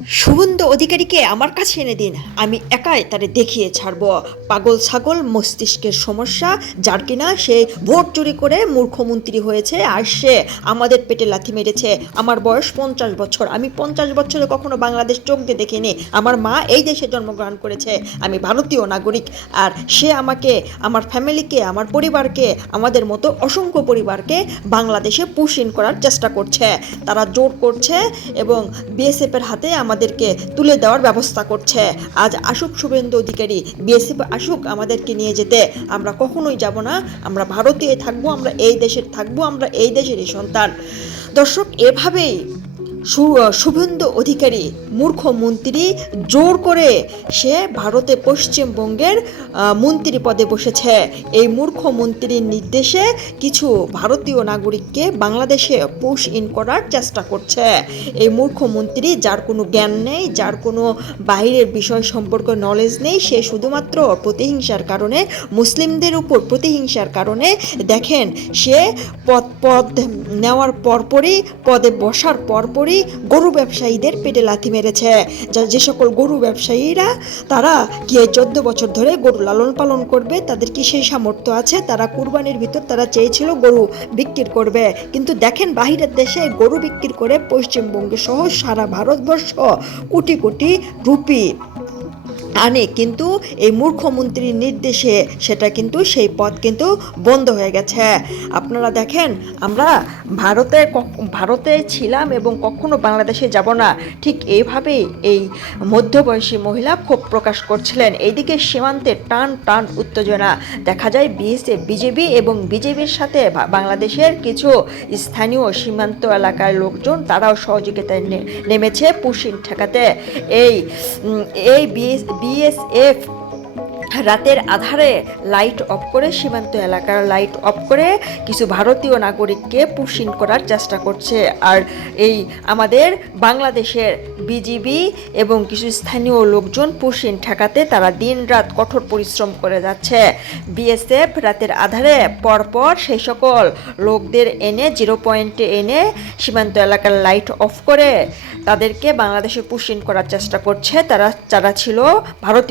শুভেন্দু অধিকারীকে আমার কাছে এনে দিন, আমি একাই তারে দেখিয়ে ছাড়ব পাগল ছাগল মস্তিষ্কের সমস্যা, যার কিনা সে ভোট চুরি করে মূর্খমন্ত্রী হয়েছে আর সে আমাদের পেটে লাথি মেরেছে। আমার বয়স 50 বছর, আমি 50 বছরে কখনো বাংলাদেশ চোখ দিয়ে দেখিনি। আমার মা এই দেশে জন্মগ্রহণ করেছে, আমি ভারতীয় নাগরিক। আর সে আমাকে, আমার ফ্যামিলিকে, আমার পরিবারকে, আমাদের মতো অসংখ্য পরিবারকে বাংলাদেশে পুশ ইন করার চেষ্টা করছে। তারা জোর করছে এবং বিএসএফের হাতে আমাদেরকে তুলে দেওয়ার ব্যবস্থা করছে। আজ আসুক শুভেন্দু অধিকারী, বিএসএফ আসুক আমাদেরকে নিয়ে যেতে, আমরা কখনোই যাব না। আমরা ভারতীয় থাকবো, আমরা এই দেশের থাকবো, আমরা এই দেশেরই সন্তান। দর্শক, এভাবেই শুভেন্দু অধিকারী মূর্খ মন্ত্রী, জোর করে সে ভারতে পশ্চিমবঙ্গের মন্ত্রী পদে বসেছে। এই মূর্খ মন্ত্রীর নির্দেশে কিছু ভারতীয় নাগরিককে বাংলাদেশে পুশ ইন করার চেষ্টা করছে। এই মূর্খ মন্ত্রী, যার কোনো জ্ঞান নেই, যার কোনো বাইরের বিষয় সম্পর্কে নলেজ নেই, সে শুধুমাত্র প্রতিহিংসার কারণে, মুসলিমদের উপর প্রতিহিংসার কারণে দেখেন সে পদ নেওয়ার পরপরই, পদে বসার পরপরই গরু ব্যবসায়ীদের পেটে লাথি মেরেছে। যে সকল গরু ব্যবসায়ীরা তারা কি 14 বছর ধরে গরু লালন পালন করবে, তাদের কি সেই সামর্থ্য আছে? তারা কুরবানির ভিতর তারা চেয়েছিল গরু বিক্রি করবে, কিন্তু দেখেন বাহিরের দেশে গরু বিক্রি করে পশ্চিমবঙ্গ সহ সারা ভারতবর্ষ কোটি কোটি রুপি আনে, কিন্তু এই মূর্খমন্ত্রীর নির্দেশে সেটা কিন্তু, সেই পথ কিন্তু বন্ধ হয়ে গেছে। আপনারা দেখেন, আমরা ভারতে ছিলাম এবং কখনো বাংলাদেশে যাব না, ঠিক এইভাবেই এই মধ্যবয়সী মহিলা ক্ষোভ প্রকাশ করছিলেন। এইদিকে সীমান্তে টান টান উত্তেজনা দেখা যায়। বিএসএফ, বিজেপি এবং বিজেপির সাথে বাংলাদেশের কিছু স্থানীয় সীমান্ত এলাকার লোকজন তারাও সহযোগিতায় নেমেছে পুশিং ঠেকাতে। এই বিএসএফ রাতের আধারে লাইট অফ করে, সীমান্ত এলাকার লাইট অফ করে কিছু ভারতীয় নাগরিককে পুশিং করার চেষ্টা করছে। আর এই আমাদের বাংলাদেশের বিজিবি এবং কিছু স্থানীয় লোকজন পুশিং ঠেকাতে তারা দিন রাত কঠোর পরিশ্রম করে যাচ্ছে। বিএসএফ রাতের আধারে পরপর সেই সকল লোকদের এনে জিরো পয়েন্টে এনে সীমান্ত এলাকার লাইট অফ করে তাদেরকে বাংলাদেশে পুশিং করার চেষ্টা করছে। যারা ছিল ভারতীয়